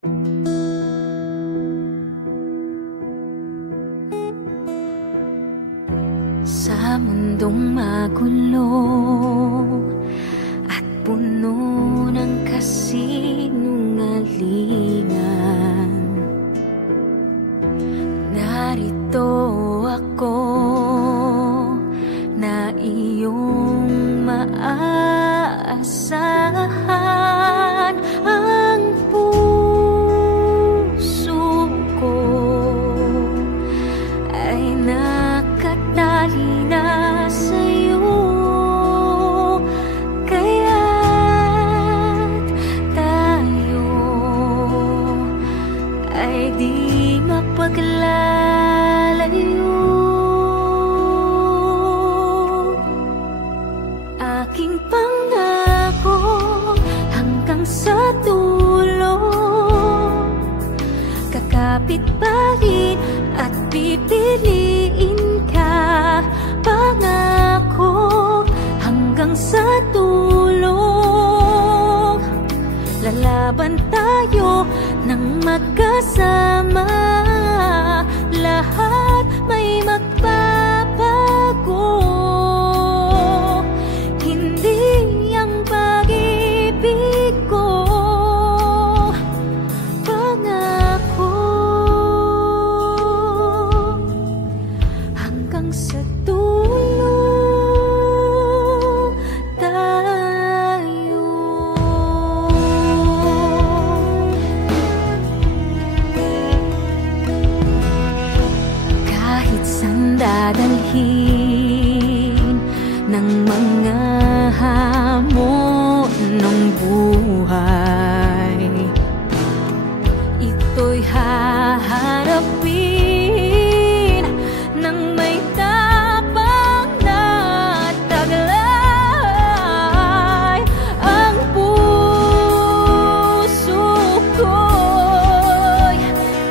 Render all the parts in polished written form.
Sa mundong magulo at puno ng kasinungalingan, narito ako na iyong maaasahan. Ang puso ko ay nakatali na sa'yo, kaya't tayo ay di mapaglalayo. Aking pangako hanggang sa dulo, kakapit pa rin at pipiliin ka. Pangako hanggang sa dulo, lalaban tayo ng magkasama. Lahat may magbabago, hindi ang pag-ibig ko. Pangako hanggang sa dulo tayo. Kahit saan dadalhin ng mga hamon ng buhay, ito'y haharapin ng may tapang na taglay. Ang puso ko'y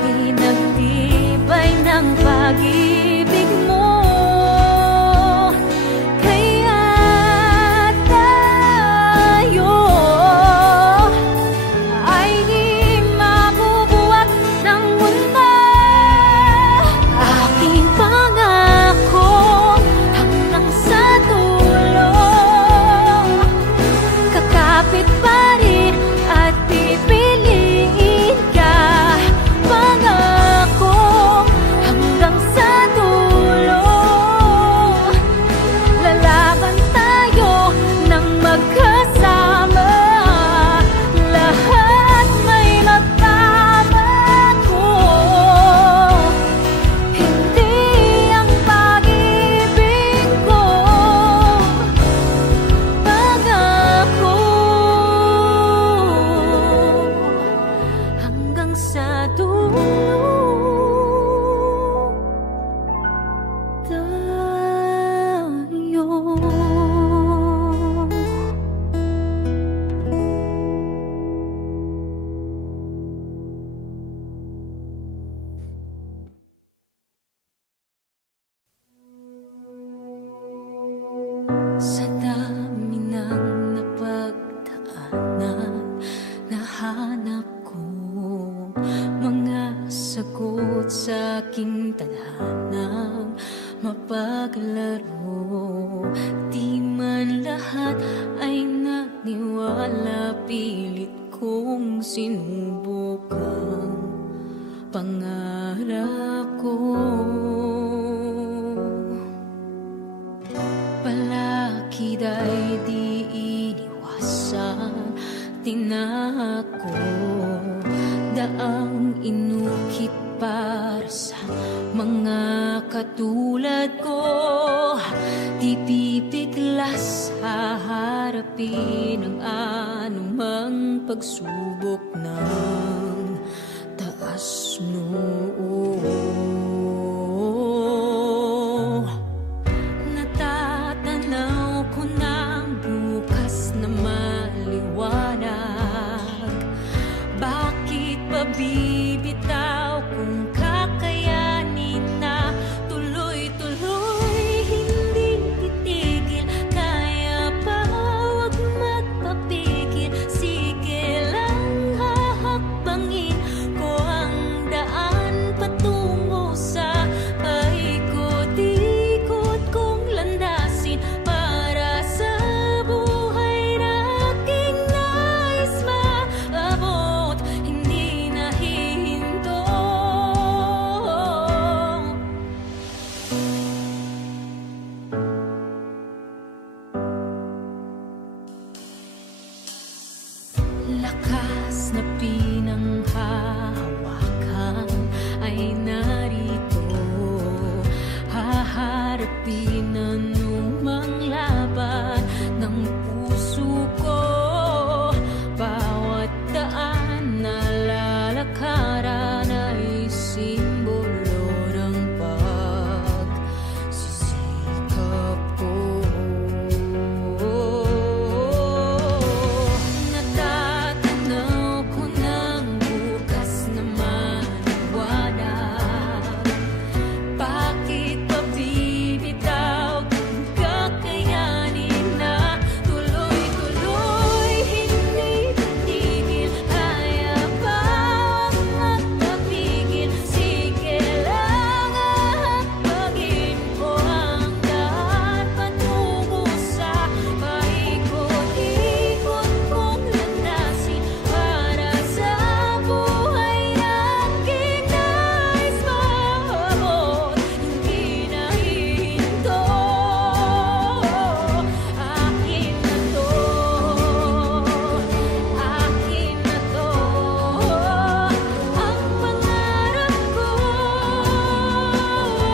pinagtibay ng pag-ibig mo, kaya tayo ay di mabubuwag ng mundo. Aking pangako hanggang sa dulo, kakapit pa rin at pipiliin ka. Pangako hanggang sa dulo, lalaban tayo ng magkasama. Lahat may magbabago, hindi ang pag-ibig ko. Pangako hanggang sa dulo tayo. Sa dami ng napagdaanan, nahanap ko mga sagot sa aking tadhanang mapaglaro. Di man lahat ay naniwala, pilit kong sinubukan pangarap ko. Palakid ay di iniwasan, tinako daang inukit para sa mga katulad ko. Di pipiglas haharapin ang anumang pagsubok ng taas noo. Natatanaw ko ng bukas na maliwanag. Bakit pa bibitaw kung kakayanin na tuloy-tuloy? Hindi titigil, kaya pa wag magpapigil. Sige lang hahakbangin lakas na pinanghahawakan ay narito. Haharapin anumang laban ng puso ko. Bawat daan na lalakaran ay simbolo ng pagsisikap ko. Natatanaw ko ng bukas na maliwanag. Bakit pa bibitaw kung kakayanin na tuloy-tuloy hindi titigil? Kaya bang magpapigil? Sige lang at pagin ko ang daan patungo sa paikot-ikot kong landasin para sa buhay aking nais maabot. Hindi na hihinto, akin na to, akin na to. Ang pangarap ko,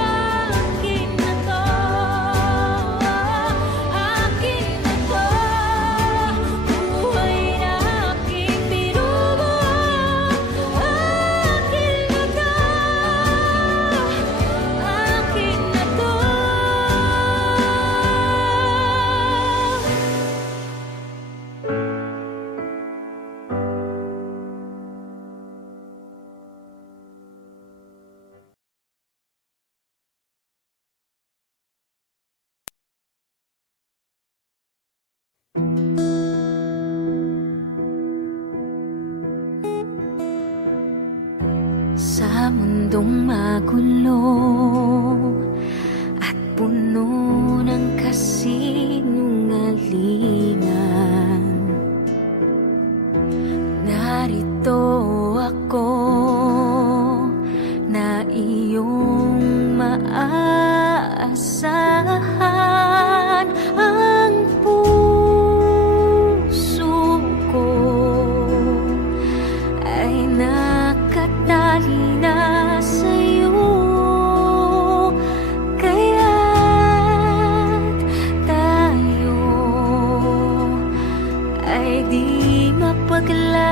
akin na to, akin na to. Buhay na aking binubuo, akin na to, akin na to. Sa mundong magulo at puno ng kasinungalingan, narito ako na iyong maaasahan. Ang puso ko ay nakatali na sa'yo, kaya't tayo ay di mapaglalayo.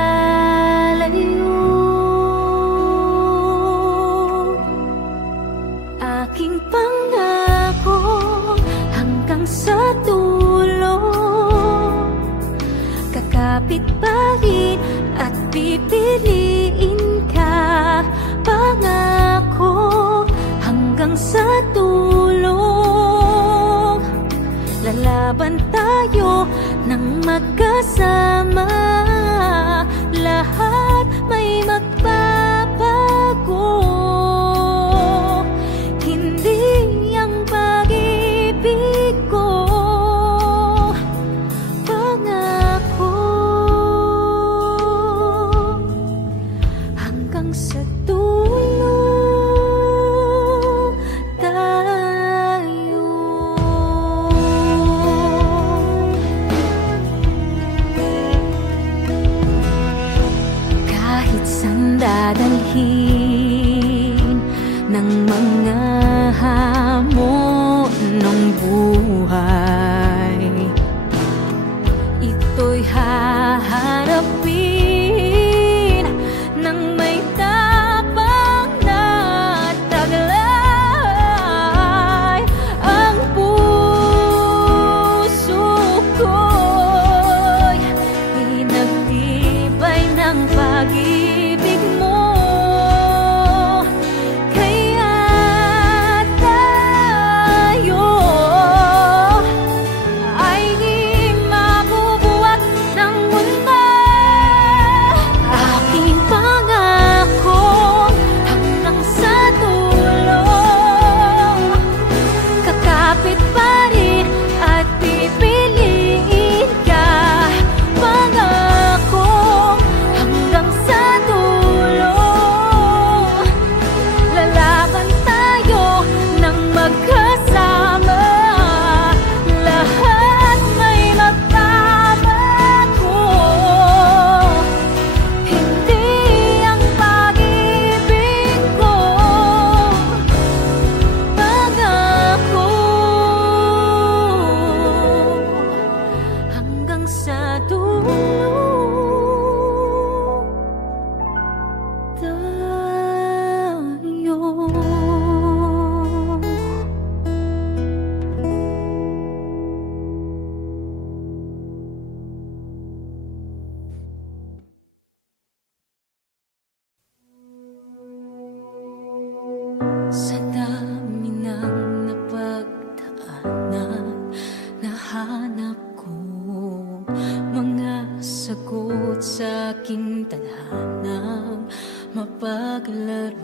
Aking pangako hanggang sa dulo, kakapit pa rin at pipiliin ka. Pangako hanggang sa dulo, lalaban tayo ng magkasama. Lahat may magbabago, hindi ang pag-ibig ko. Pangako hanggang sa dulo tayo. Kahit saan dadalhin ng mga hamon ng buhay, ito'y haharapin ng may tapang na taglay. Ang puso ko'y pinagtibay ng pag-ibig mo, kaya tayo ay di mabubuwag ng mundo. Aking pangako hanggang sa dulo, kakapit pa rin at pipiliin ka. Pangako hanggang sa dulo, sagot sa aking tadhanang mapaglaro.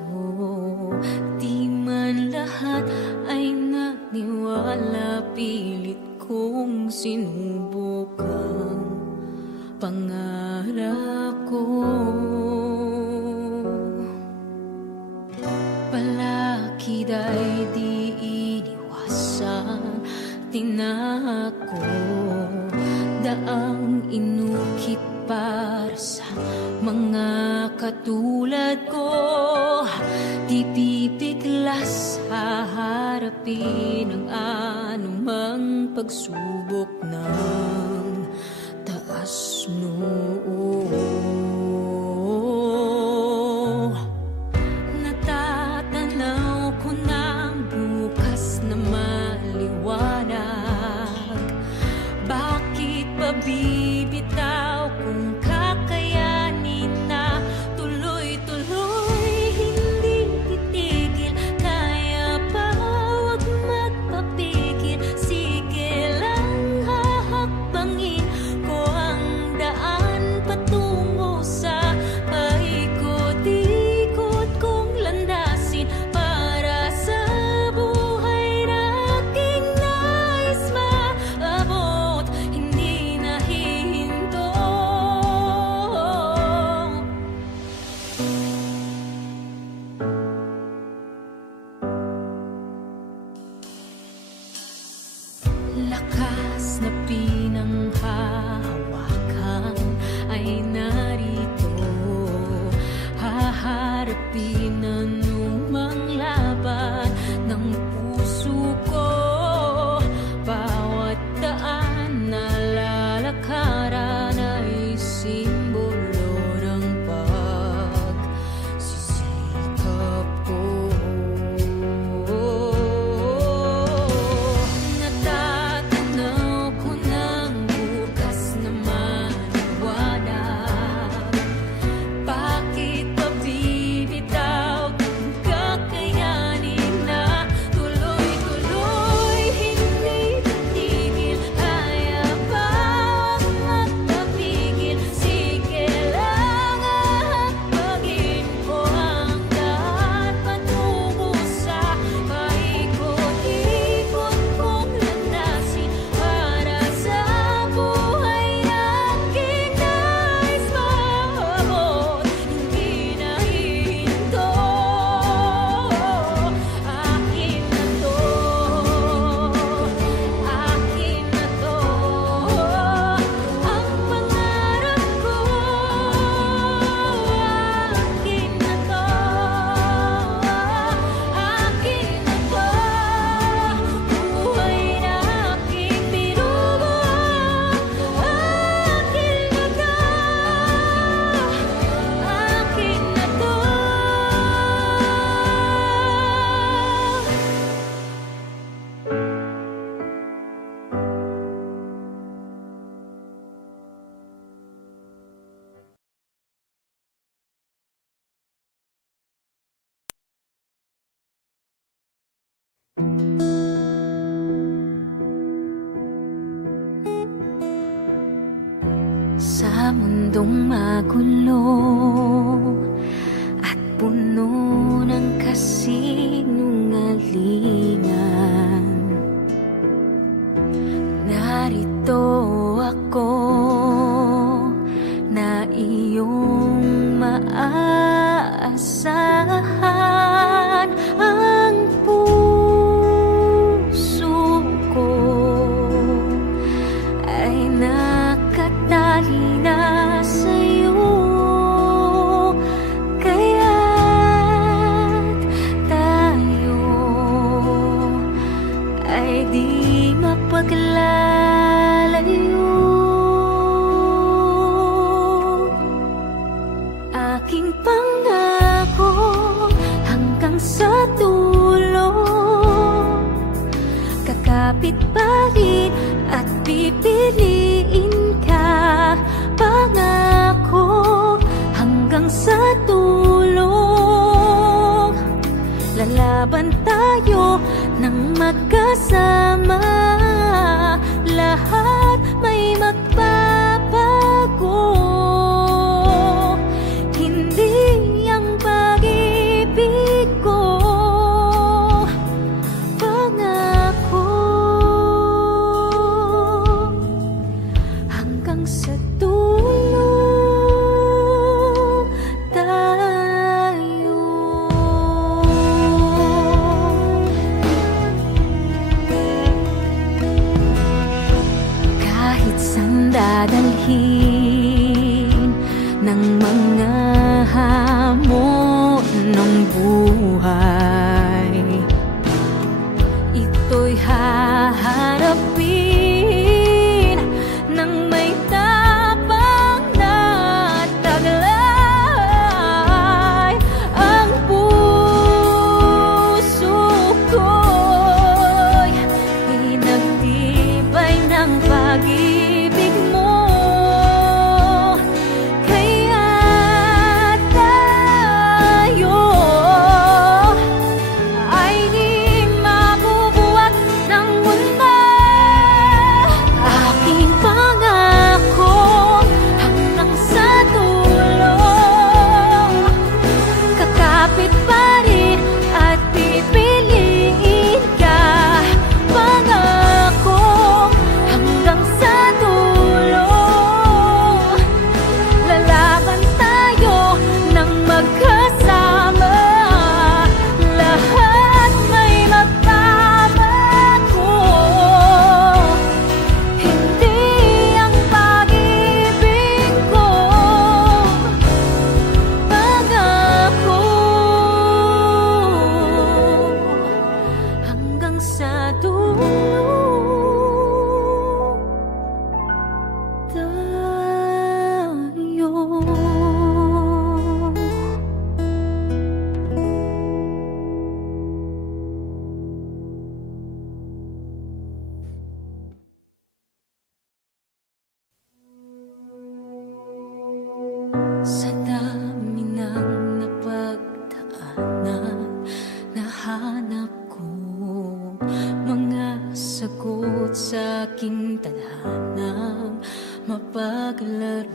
Di man lahat ay naniwala, pilit kong sinubukang pangarap ko. Palakid ay di iniwasan, tinako daang inukit para sa mga katulad ko. Di pipiglas haharapin ang anumang pagsubok ng taas noo. Natatanaw ko ng bukas na maliwanag. Bakit pa bibitaw kung kakayanin na tuloy-tuloy? Hindi titigil, kaya pa wag magpapigil. Sige lang, hahakbangin ko ang daan patungo sa paikot-ikot kong landasin para sa buhay na aking nais maabot. Hindi nahihinto. Lakas na pinanghahawakan ay narito. Haharapin anumang laban ng puso ko. Bawat daan na lalakaran ay simbolo ng pagsisikap ko. Natatanaw ko ng bukas na maliwanag. Bakit pa bibitaw kung kakayanin na tuloy-tuloy? Hindi titigil, kaya pa wag magpapigil. Sige lang, hahakbangin ko ang daan patungo sa paikot-ikot kong landasin para sa buhay na aking nais maabot. Hindi nahihinto. Akin na to, akin na to, ang pangarap ko. Akin na to, akin na to, buhay na aking binubuo. Akin na to, akin na to. Sa mundong magulo at puno ng kasinungalingan, narito ako na iyong maaasahan. Ang puso ko ay nakatali na sa'yo, kaya't tayo ay di mapaglalayo. Aking pangako hanggang sa dulo, kakapit pa rin at pipiliin ka. Pangako hanggang sa dulo, lalaban tayo ng magkasama. Lahat may magbabago. ng mga hamon ng buhay. Ito'y haharapin ng may tapang na taglay. Ang puso ko'y pinagtibay ng pag-ibig mo. Kaya tayo ay di mabubuwag ng mundo. Aking pangako hanggang sa dulo, kakapit pa rin at pipiliin ka. Pangako hanggang sa dulo, lalaban tayo ng magkasama. Lahat may magbabago, hindi ang pag-ibig ko. Pangako hanggang sa dulo tayo. Sa dami ng napagdaanan, nahanap ko mga sagot sa aking tadhanang mapaglaro.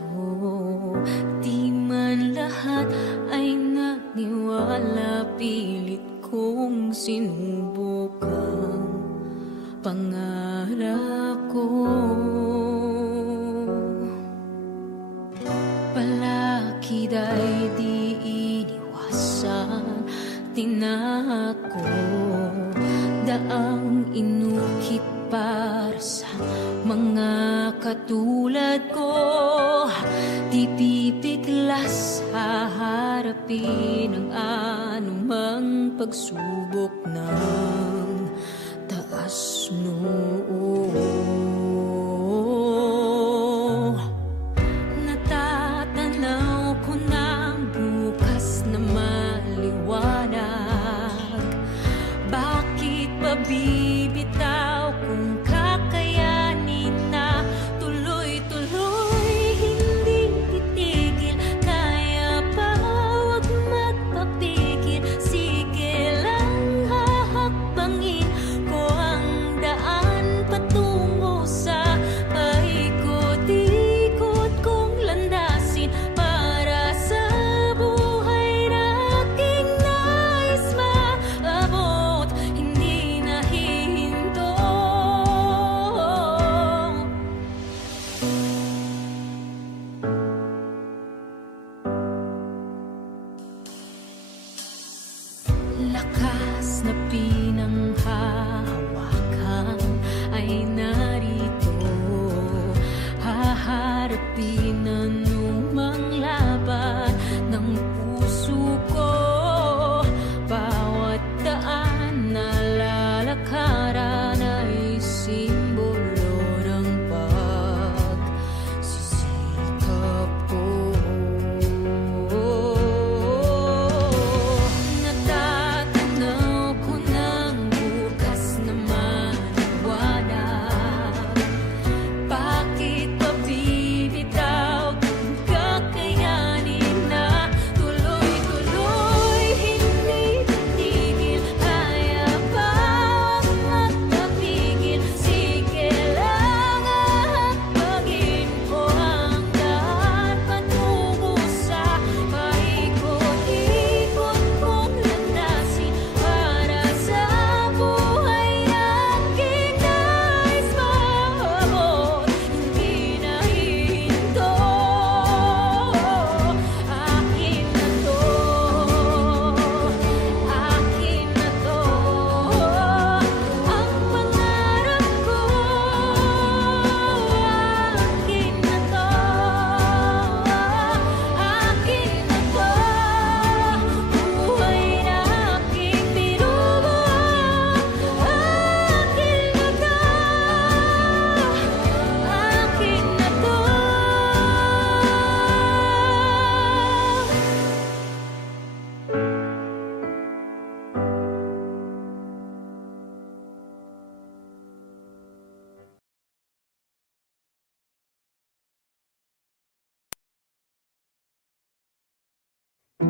Di man lahat ay naniwala, pilit kong sinubukang pangarap ko. Palakid ay di iniwasan, tinako, daang inukit para sa mga katulad ko. Di pipiglas haharapin ang anumang pagsubok ng taas noo. Natatanaw ko ng bukas na maliwanag. Bakit pa bibitaw kung kakayanin na tuloy-tuloy hindi titigil? Kaya pa wag magpapigil, sige lang hahakbangin ko ang daan patungo Sa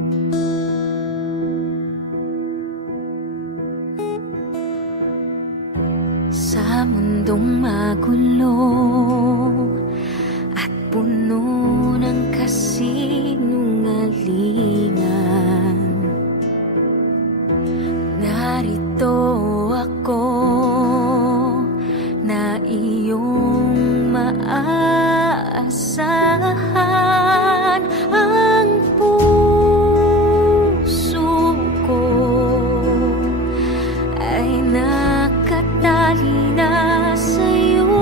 mundong magulo at puno ng kasinungalingan, narito ako na iyong maaasahan. Ang puso ko ay nakatali na sa'yo,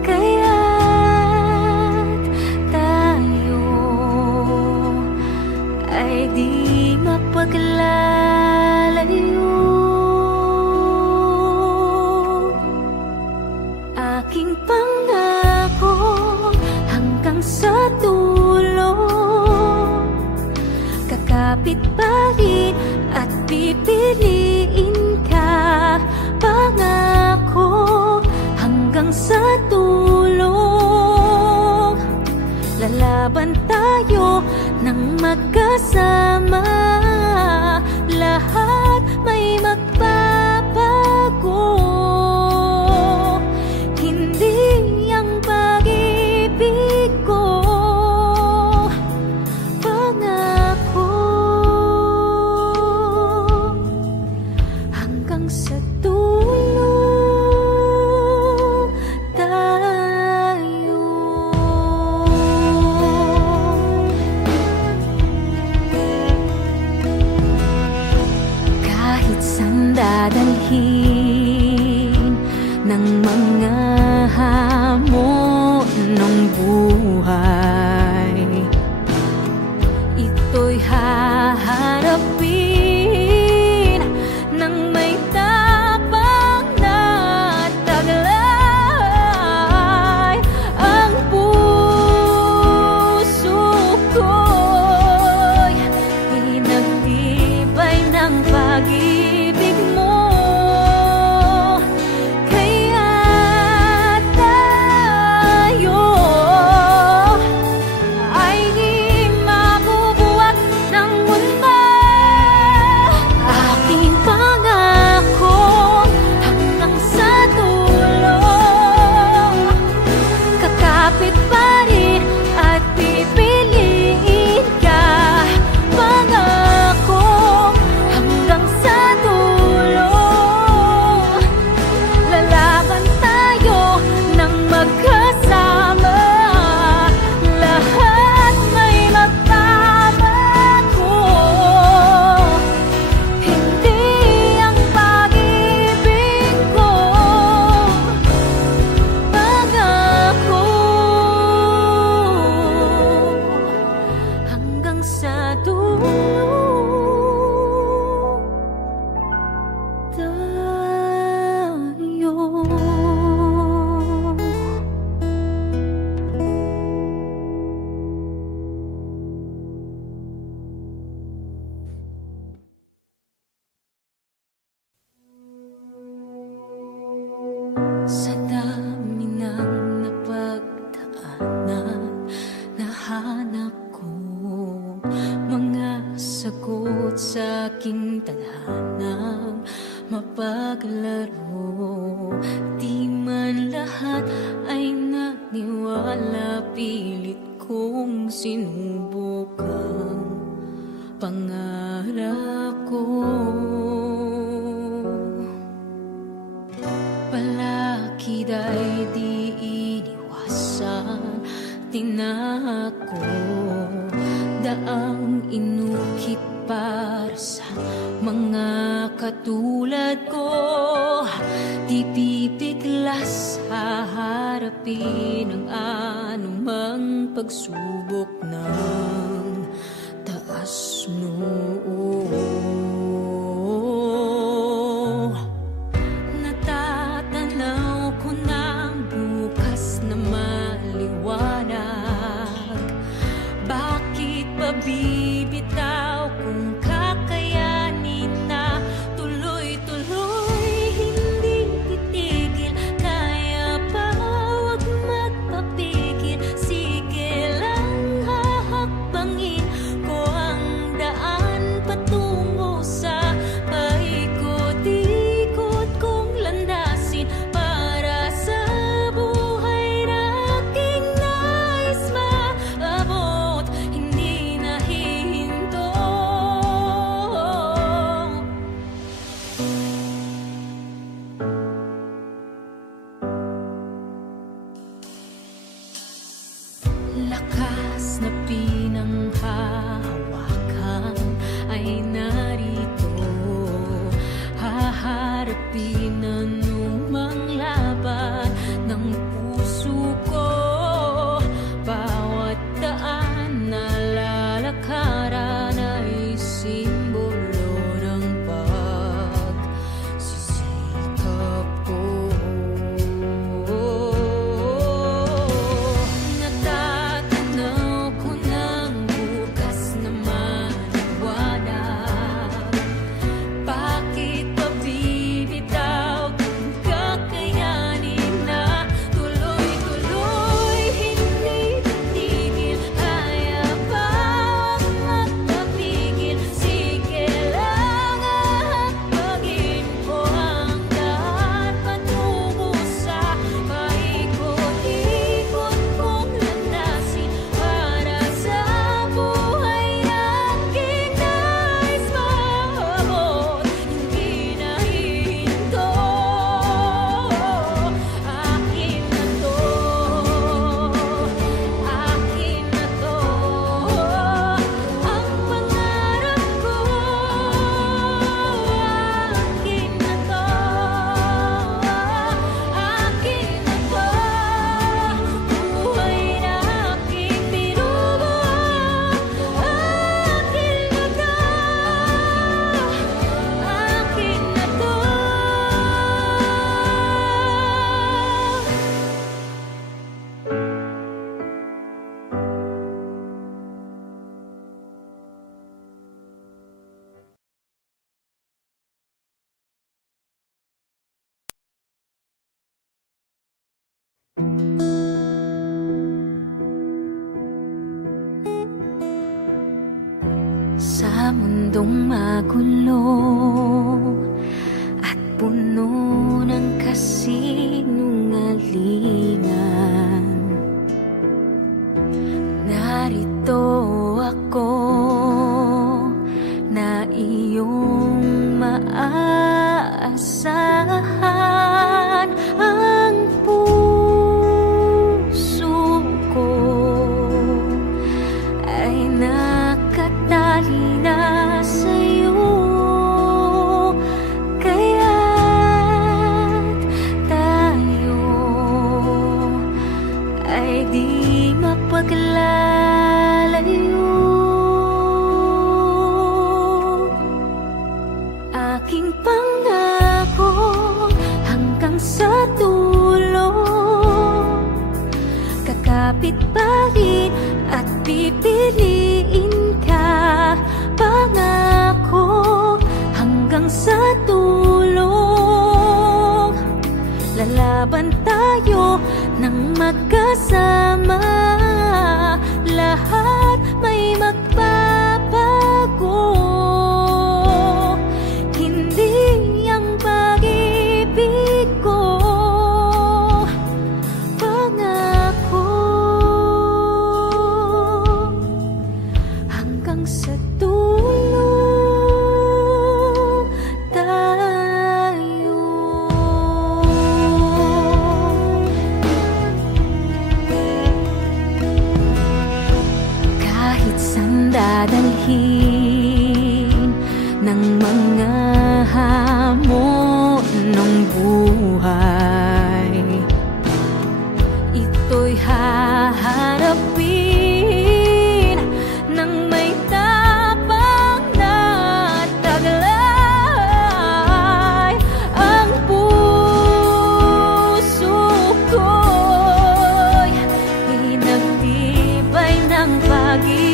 kaya't tayo ay di mapaglalayo. Aking pangako hanggang sa dulo, kakapit pa rin at pipiliin ka. Pangako hanggang sa dulo, lalaban tayo ng magkasama. Lahat may magbabago, hindi ang pag-ibig ko. Pangako hanggang sa dulo tayo. Kahit saan dadalhin ng mga hamon ng buhay, ito'y haharapin ng may tapang na taglay. Ang puso ko'y pinagtibay ng pag-ibig mo, kaya tayo ay di mabubuwag ng mundo. Aking pangako hanggang sa dulo, kakapit pa rin at pipiliin ka. Pangako hanggang sa dulo, lalaban tayo ng magkasama. Lahat may magbabago, hindi ang pag-ibig ko. Pangako hanggang sa dulo tayo. Sa dami ng napagdaanan, nahanap ko mga sagot sa aking tadhanang mapaglaro. Di man lahat ay naniwala, pilit kong sinubukan pangarap ko. Palakid ay di iniwasan, tinako daang inukit para sa mga katulad ko. Di pipiglas haharapin ang anumang pagsubok ng taas noo. Natatanaw ko ng bukas na maliwanag. Bakit pa bibitaw kung kakayanin na tuloy-tuloy hindi titigil? Kaya pa wag magpapigil, sige lang hahakbangin Sa mundong magulo at puno ng kasinungalingan, narito ako na iyong maaasahan. Ang puso ko ay nakatali na sa'yo, kaya't tayo ay di mapaglalayo. Aking pangako hanggang sa dulo, kakapit pa rin at pipiliin ka. Pangako hanggang sa dulo, lalaban tayo ng magkasama. Lahat may magbabago, hindi ang pag-ibig ko. Pangako hanggang sa dulo tayo. Kahit saan dadalhin ng mga hamon ng buhay, ito'y haharapin ng may tapang na taglay. Ang puso ko'y pinagtibay ng pag-ibig.